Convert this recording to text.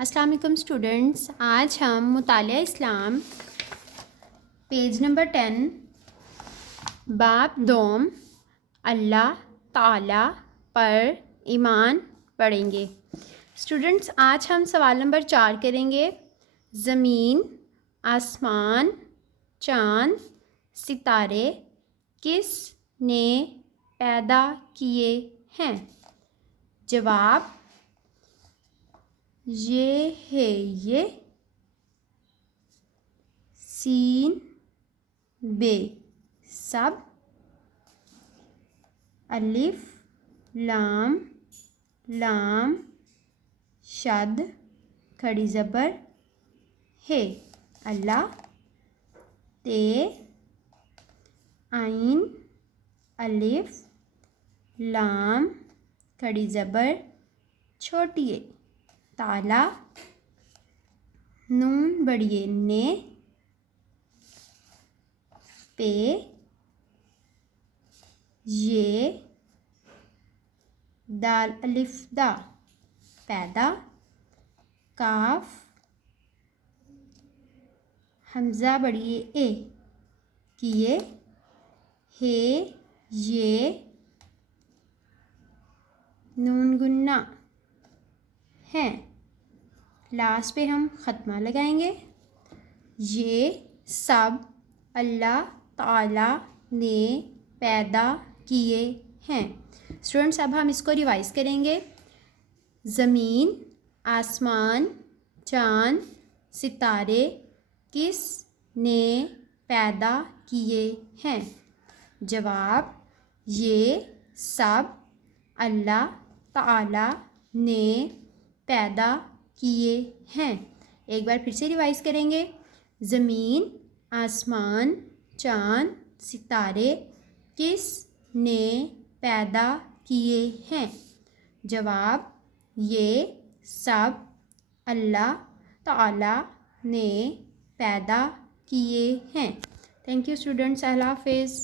अस्सलाम वालेकुम स्टूडेंट्स, आज हम मुतालिया इस्लाम पेज नंबर 10 बाब दोम अल्लाह ताला पर ईमान पढ़ेंगे। स्टूडेंट्स, आज हम सवाल नंबर 4 करेंगे। ज़मीन, आसमान, चाँद, सितारे किस ने पैदा किए हैं? जवाब ये है ये, सीन बे सब, अलिफ लाम लाम शद खड़ी ज़बर है, अल्लाह ते आइन अलिफ लाम खड़ी ज़बर छोटी है, ताला नून बड़िए ने पे ये दाल अलिफ दा पैदा, काफ हमज़ा बड़िए ए किए, हे ये नून गुन्ना है, लास्ट पे हम ख़त्मा लगाएंगे। ये सब अल्लाह ताला ने पैदा किए हैं। स्टूडेंट्स, अब हम इसको रिवाइज़ करेंगे। ज़मीन, आसमान, चाँद, सितारे किस ने पैदा किए हैं? जवाब ये सब अल्लाह ताला ने पैदा किए हैं। एक बार फिर से रिवाइज़ करेंगे। ज़मीन, आसमान, चाँद, सितारे किस ने पैदा किए हैं? जवाब ये सब अल्लाह ताला ने पैदा किए हैं। थैंक यू स्टूडेंट्स, अल्लाह हाफ़िज़।